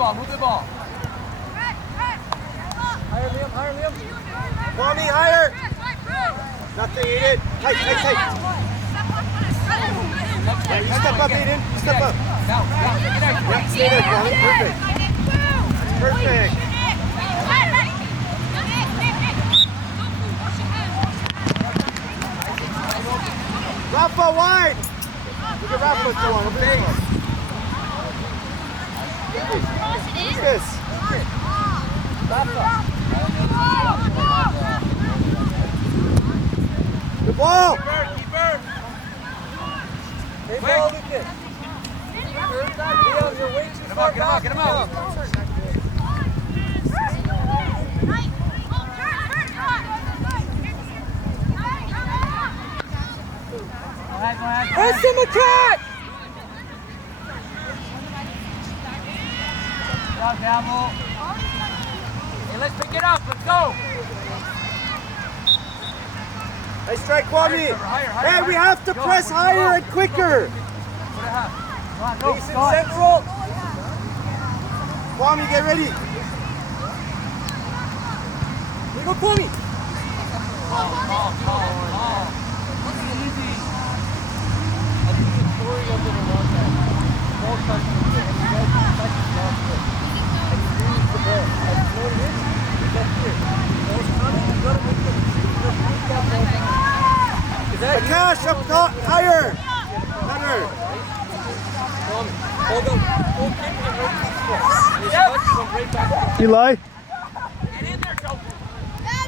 move the ball. Higher, Liam, higher, Liam. Kwame, higher. Nothing, Aiden. Tight. Yeah, you step up, Aiden. You step up. Now, Yep, stay there, Kwame. Perfect. Rafa, wide. Look at Rafa go on. Over there. Who's this? Rafa. The ball. keeper. Hey, ball, Lucas. Liam, you're way too far back. Get him out. Press him attack! Hey, let's pick it up. Let's go. Nice strike, Kwame. Hey, we have to press higher and quicker. Mason Central. Kwame, get ready. Here go Kwame. Akash, up top, higher. Better. Eli. Get in there, Joe.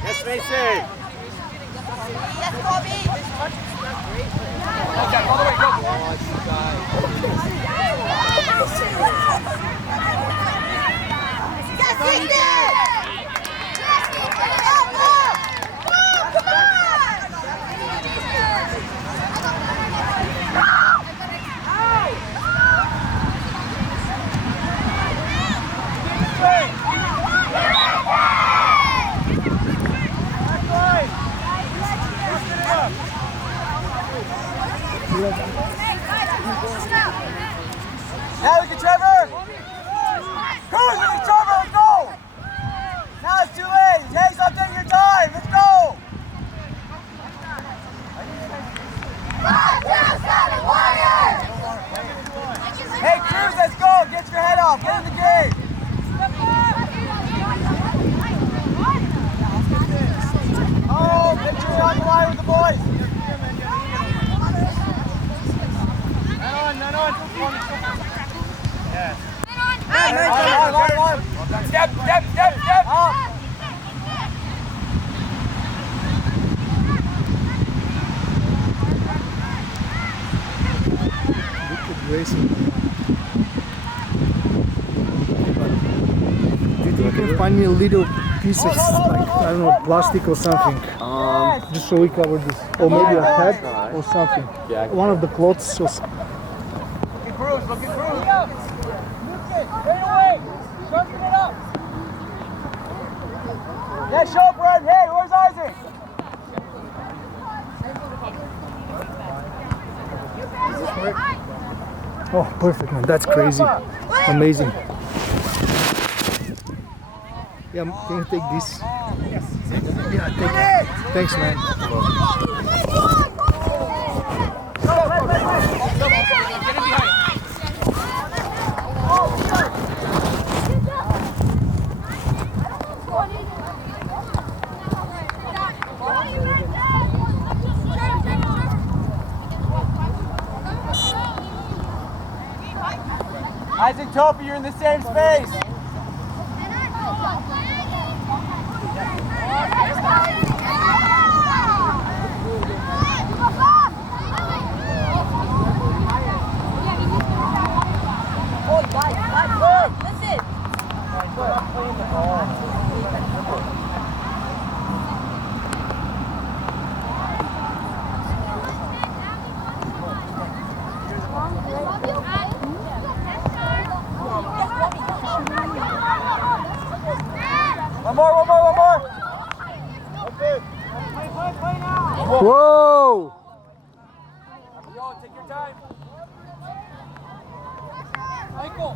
Yes, Mason. Yes, Bobby. Okay, all the way, go. Yes, he did. Now look at Trevor! Cruz, look at Trevor, let's go! Now it's too late. Hey, stop taking your time. Let's go! 5, 2, 7, Warriors! Hey, Cruz, let's go. Get your head off. Get in the game. Oh, get your on the line with the boys. None on. Yes. Step. Up. Look at racing. Do you think you can find me a little piece of, like, I don't know, plastic or something? Just so we cover this. Or maybe a hat or something. Yeah. One of the clothes or something. Look at Cruz. Lucas, straight away. Sharpen it up. Yeah, show up, Brad. Hey, where's Isaac? Oh, perfect, man. That's crazy. Amazing. Yeah, can you take this? Yes. Yeah, take it. Thanks, man. Isaac Topi, you're in the same space. One more. Whoa! Yo, take your time. Michael.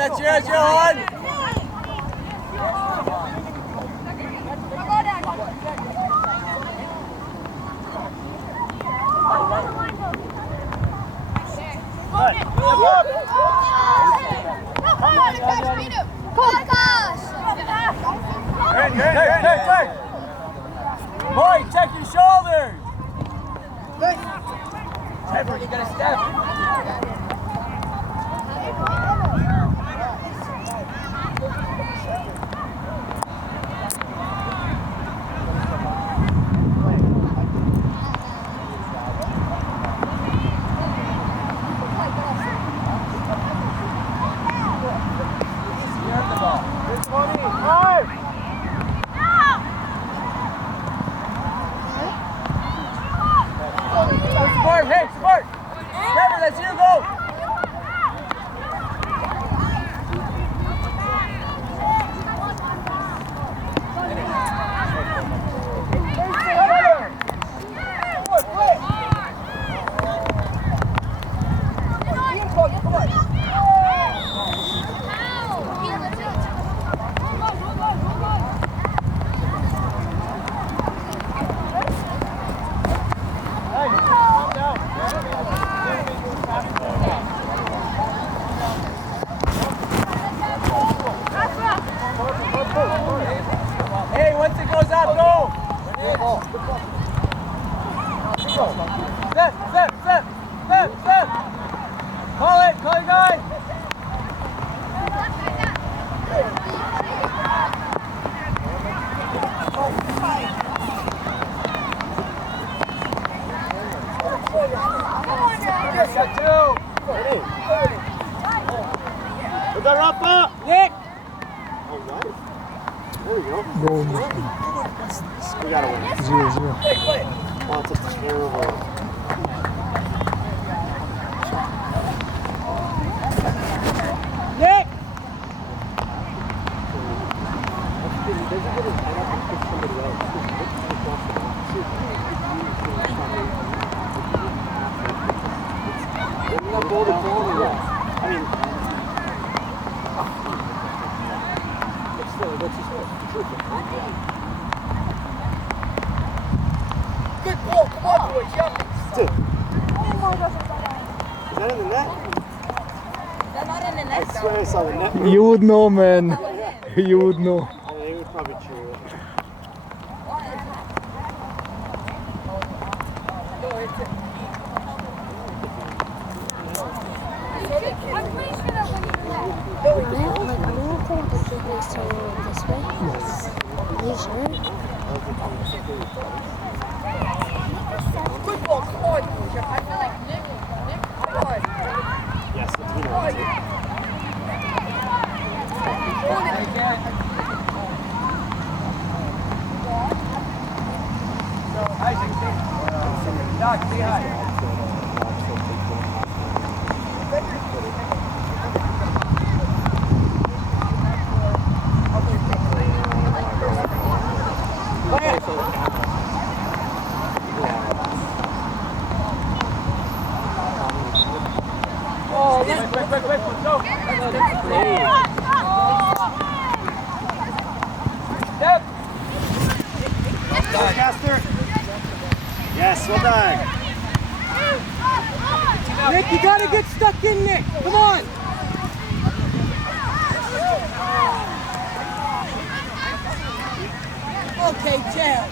that's yours, Johan. Hey. Boy, check your shoulders. Trevor, you gotta step. Support! Trevor, that's you, go! Hey, once it goes up, go! Step! Call it, call your guy! Yes, got two! With the Rafa! Nick! Alright. There we go. Goal. We gotta win. 0-0. Oh, it's a terrible. Nick! Good ball, come on boys, jump! Is that in the net? They're not in the I net. swear I saw the net. You would know, man. You would know. They would probably cheer it. Good ball, come on! I feel like Nick, come on! Yes, it's been Isaac, Doc, say hi. Oh, quick, let's go. Step. Caster. Yes, well done. Nick, you gotta get stuck in, Nick. Come on. Okay, Jeff.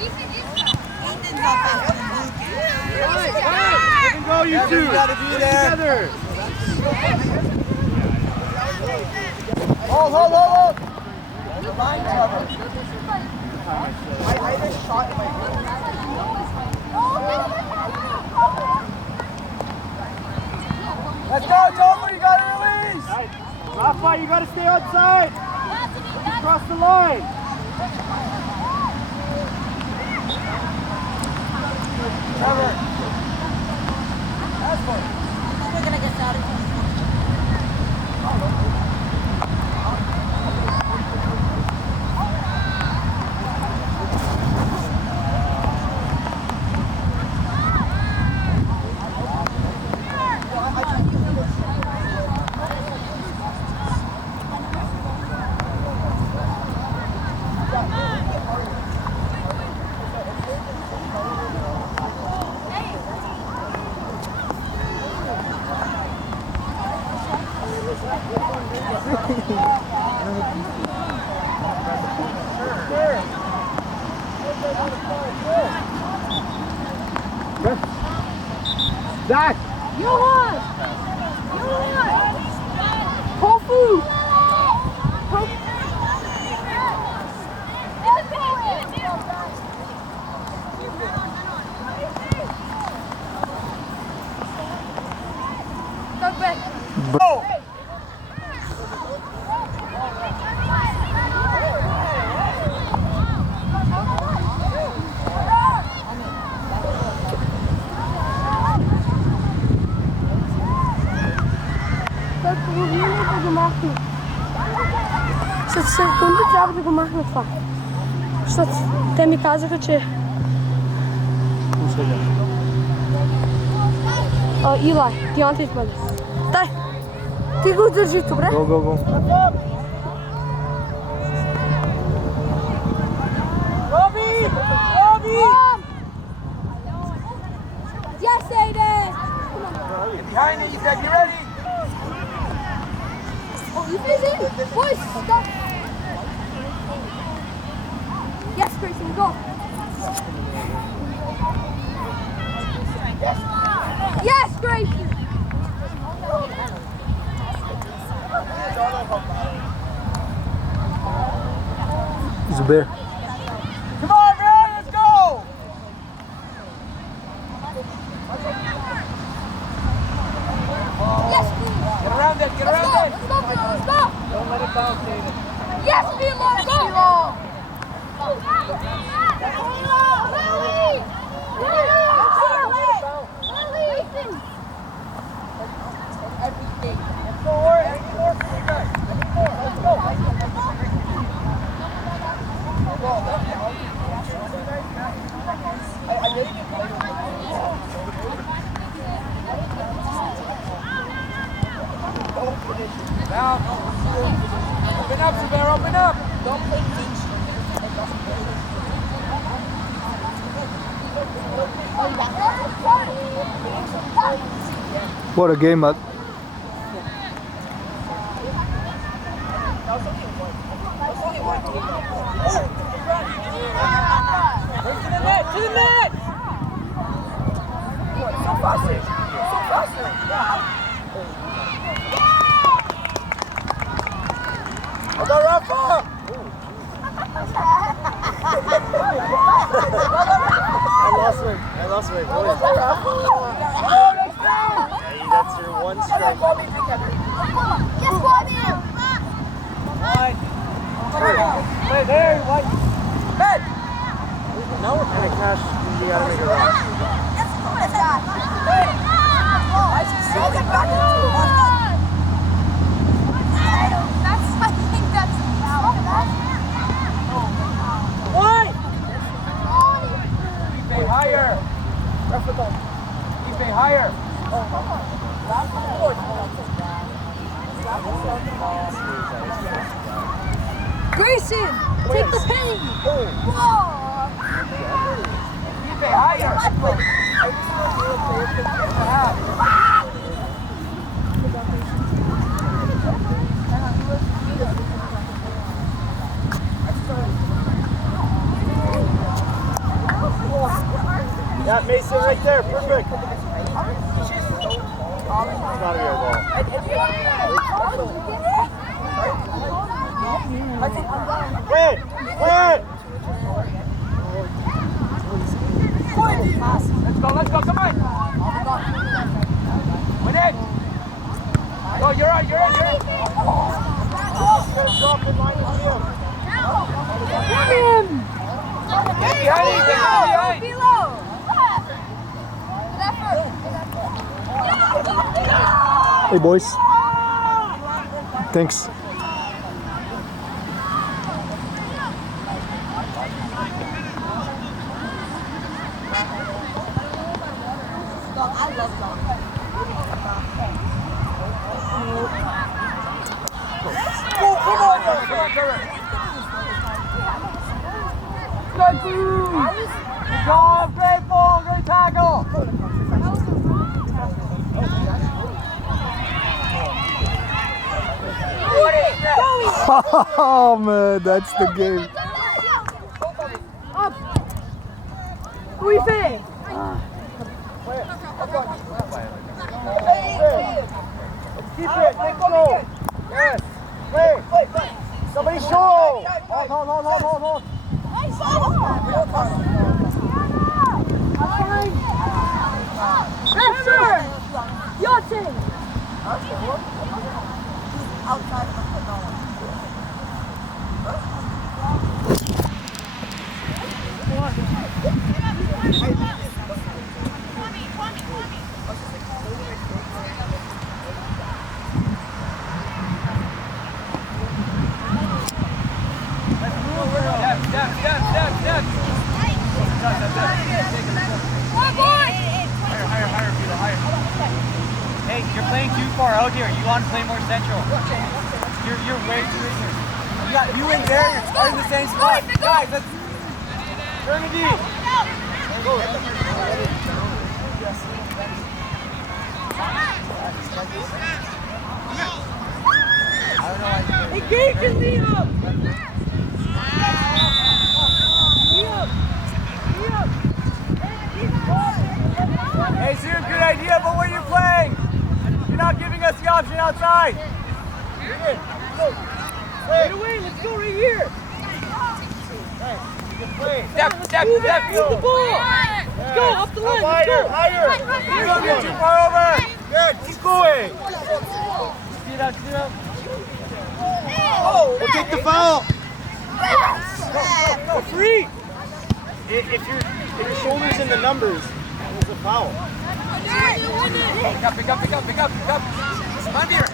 Ethan's not faster than Lucas. You can go, you two. You gotta be there. Together. Hold. The line cover. I just shot my Let's go, Tomer, you gotta release! Rafa, you gotta stay outside. Cross the line. Trevor. That's fun. We're gonna get started. Zach! Johan! Tofu! Go! Quando трябва да го махна това? Защото те ми казаха, че... Илай, Deontay's brother. Дай! Ти го държи, добре? Go, go, go. Robbie! Robbie! Yes, Aiden! Get behind it, you said you ready. Oh, you busy? Boys, stop! Yes, Grayson, go! Yes, Grayson! He's a bear. Come on, man, let's go! Yes, please! Get around it, get Let's around go! it. Let's go, Philo, let's go! Don't let it bounce, David. Yes, Philo, go! Lily! Now, open up, Sabir, open up. Don't play What a game, man. To the net, to the net. So frustrated, so frustrated. Go, Rafa! I lost my voice. Hey, that's your one strike. Yes, Bobby! Hey, there, what? Head. No, we're gonna cash. We gotta make it right. I think that's What? Keep it higher. Keep it higher. Grayson, take the penny. Whoa. Keep it higher. Yeah, Mason right there, perfect. It's gotta be our ball. Win! Win! Let's go, come on. Win it. Go, you're on, you're in. Drop in line with him. Get behind it, get behind. Hey, boys. Thanks. I love dog. Come on, Good job, great ball, great tackle. Oh man, that's the game. Oui, fait. Keep it. Let's go. Yes. Play. Somebody show. Hold. Yes, sir. Your team. Outside of the football. Step. Higher. Hey, you're playing too far out here. You want to play more central. You're way too in here. You got you in there. You're starting the same spot. Guys, let's turn it deep. Engage and lead up. Hey, Sue, good idea, but where are you playing? You're not giving us the option outside. Get away, let's go right here. Step. Move the ball. Let's go, up the line, let's go. Higher. You don't get too far over. Good, keep going. Speed up. We'll take the foul. Go free. If your shoulder's in the numbers, it's a foul. Pick up. Come here.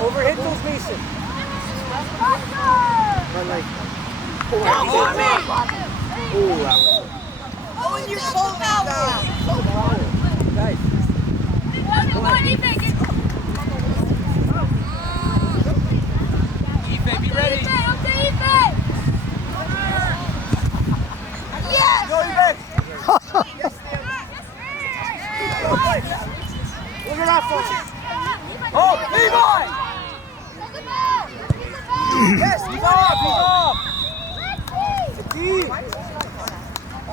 Overhit those Mason. But like, Oh, and you're so foul. Guys. Ife, be ready. Go, Yves. Look at that for Oh, Levi! Yes, he's off!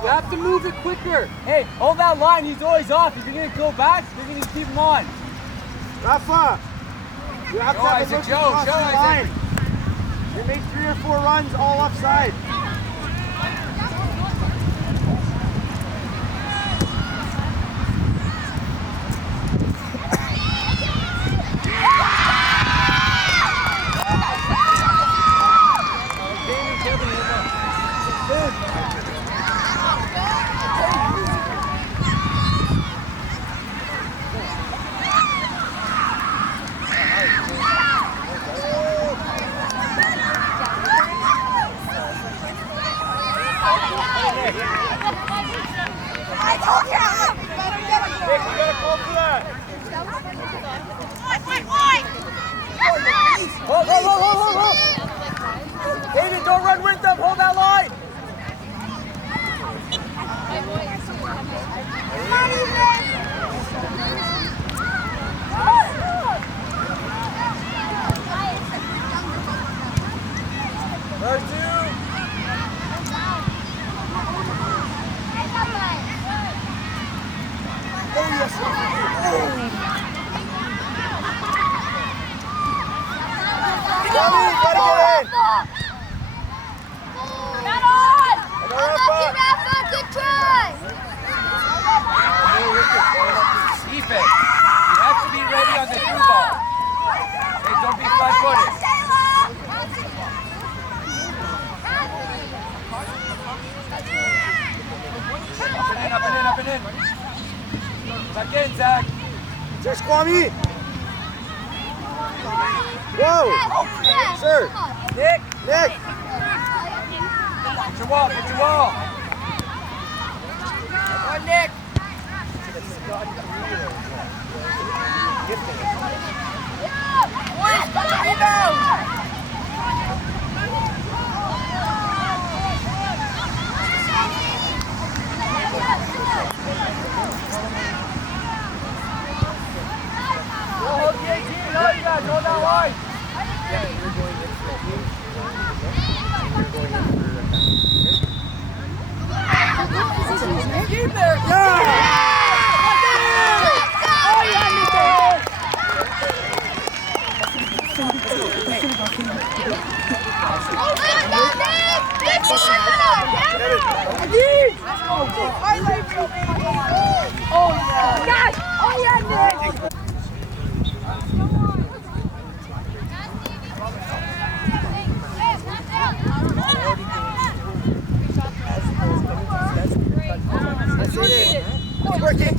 You have to move it quicker. Hey, hold that line. He's always off. If you're going to go back, you're going to keep him on. Rafa, you have to have a Isaac, look Joe, across show your Isaac. line. You made 3 or 4 runs all offside. Hold. David, don't run with them. Hold that line. First two. Oh, yes. Tommy, gotta get in. Ife, you have to be ready on the through ball. Hey, don't be flat-footed. Up and in. Back in, Zach. Cheers, Kwame. Whoa. Sir. Nick. Nick. Get your wall. Come on, Nick. Hold the 18. No, you guys hold that line.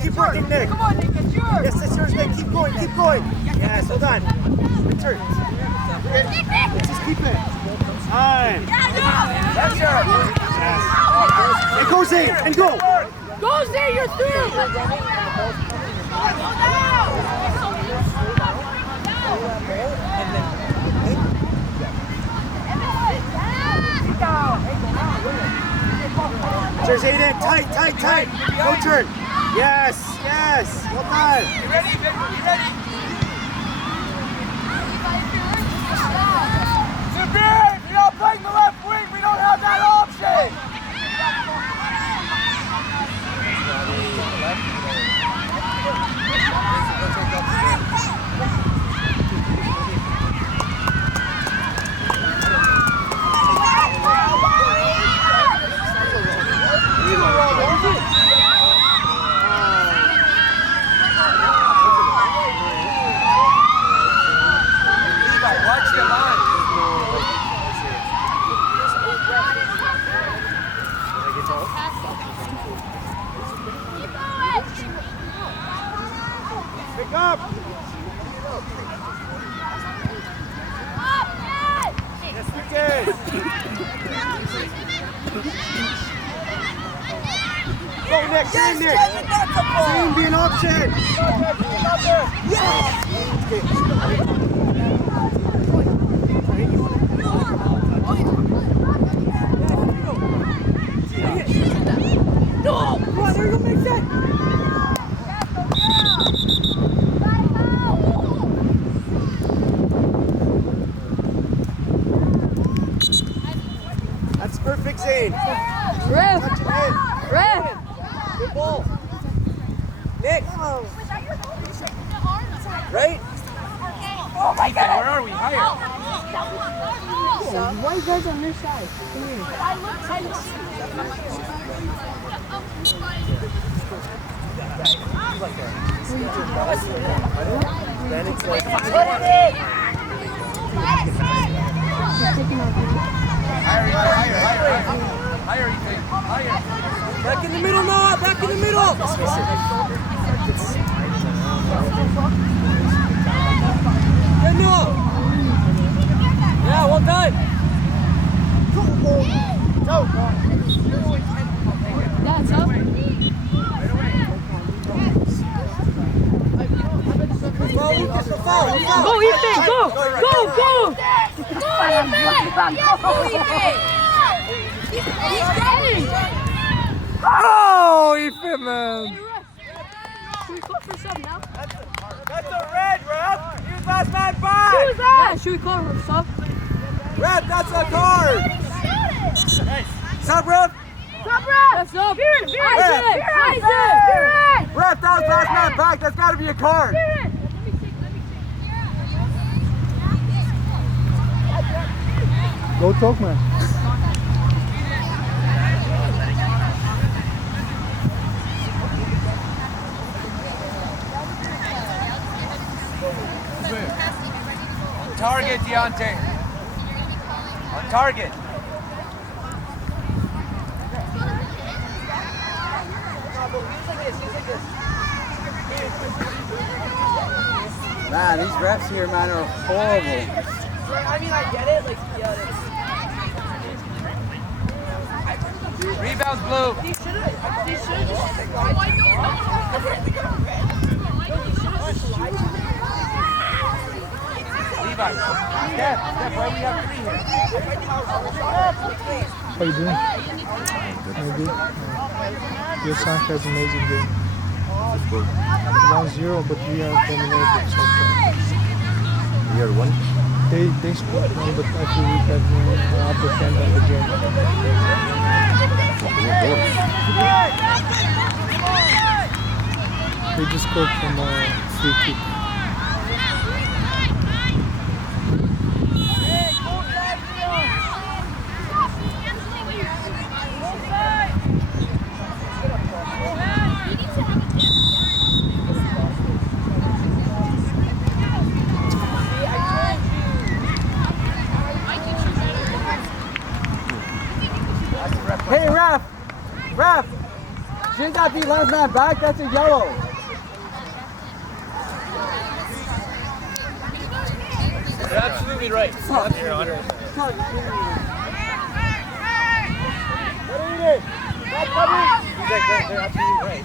Keep working, Nick. Come on, Nick, it's yours. Yes, it's yours, Nick. Keep going, keep going. Yes, hold on. Return. Let's just keep it. Time. That's yours. Yes. And go, Zane, and go. Go, Zay, you're through! There's Aiden. Tight. Go turn. Yes. Well done. You ready, Victor? You ready? Sabir, you're not playing the left wing. We don't have that option. Watch the line. Pick up. Yes, we can. Go, Nick. Zane, Nick. Zane, be an option. That's perfect, Zane. Ref! Touch it in. Ref! Good ball. Nick. Right? Oh my God. Where are we? Higher. Why you guys on this side? Come here. Then it's like Higher, Ethan. Higher. Back in the middle, Noah. Back in the middle. Good, Noah. Yeah, well done. That's up. Go, Ethan! Go! Go! Go! Oh, Ethan, man. Should we call for sub now? That's a red, ref. Use last man back. Who's that? Yeah, should we call for sub? Ref, that's a card. Sub, ref. Sub, ref! That's up! Isaac! Ref, that was last man back. That's got to be a card. Go talk, man. On target, Deontay. On target. Man, these refs here, man, are horrible. I mean, I get it. Like, yeah, rebounds, Blue. They should have just... Levi. Steph, why do we have three here? How you doing? You good? Your son has an amazing game. 1-0, but we are dominated so far. We are one. They scored one, but I feel we have upper hand on the game. They just scored from a free kick. Hey, ref! Ref! Shouldn't that be last man back? That's a yellow. You're absolutely right. You're 100%. What are you doing? They're absolutely right.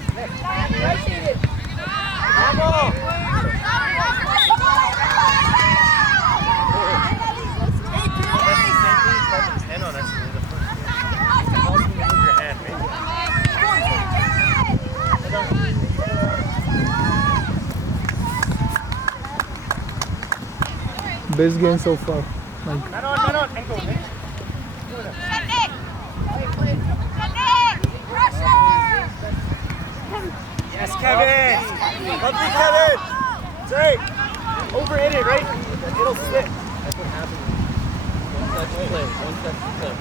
Best game so far. Like, Man on, and go. Yes, Kevin! Lovely, Kevin! Sorry! Overhit it, right? It'll slip. That's what happens. One touch play.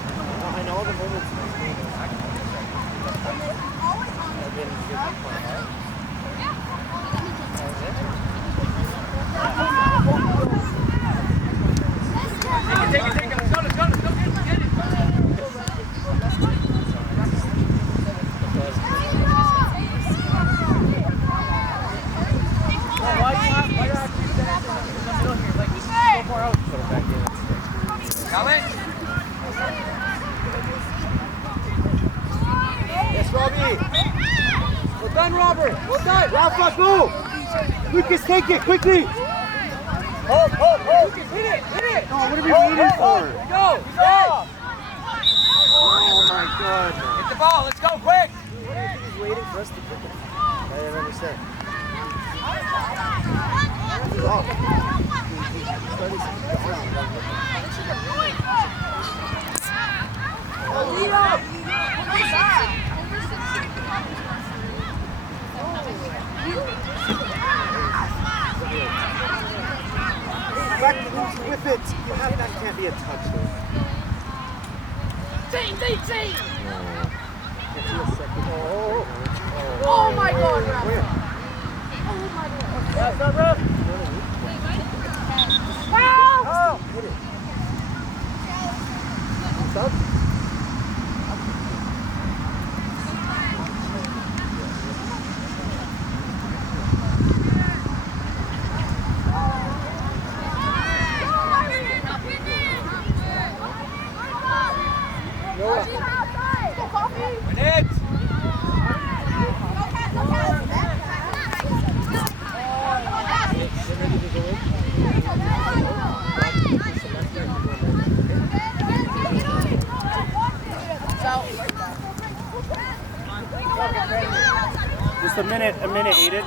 I know the moments in this game. Take it. Let's go. Get it. Why are you actually in the middle here? Like, just go far out. Put it back in. Coming. Yes, Robbie! Well done, Robert. Well done. Rafa, go! Lucas, take it, quickly! Hold. Lucas, hit it. Oh, what are we waiting for? Go. Oh my god. Hit the ball. Let's go quick. He's waiting for us to kick it. I didn't understand. Back with it. That can't be a touch though. Team! Oh my god, Where? That's not rough. Help! Oh, hit it. Stop. Just a minute, Aiden.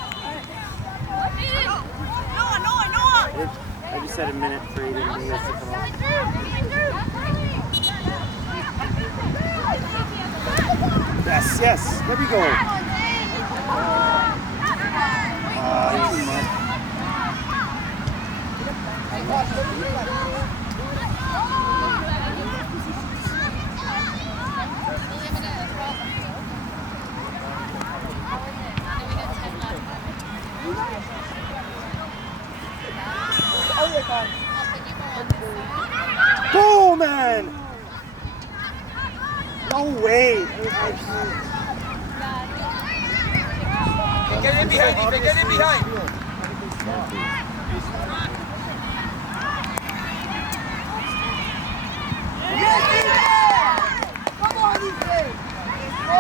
I just said a minute for Aiden and he has to come off. Yes, there we go. Go, man! No way! Get in behind, Ethan. Get in behind. Come on, Ethan. Go.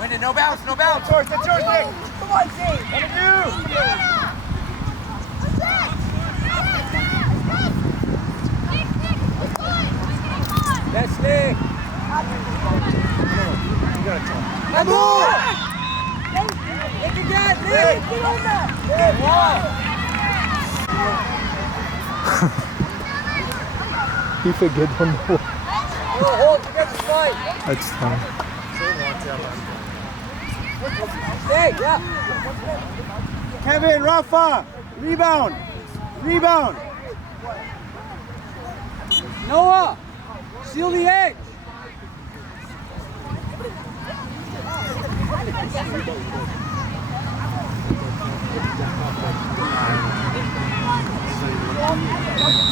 Win it, no bounce, no bounce. That's yours, Nick. Come on, Zane. What to do? That's Nick. You gotta talk. Let's move. Nick again, Nick. Get on that. Nick, wow. He forget one more. Hold, you got the slide. That's fine. Hey, yeah. Kevin, Rafa, rebound. Rebound. Noah, seal the edge.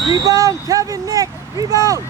Rebound, Kevin, Nick, rebound.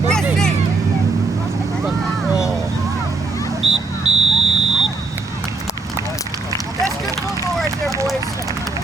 Yes,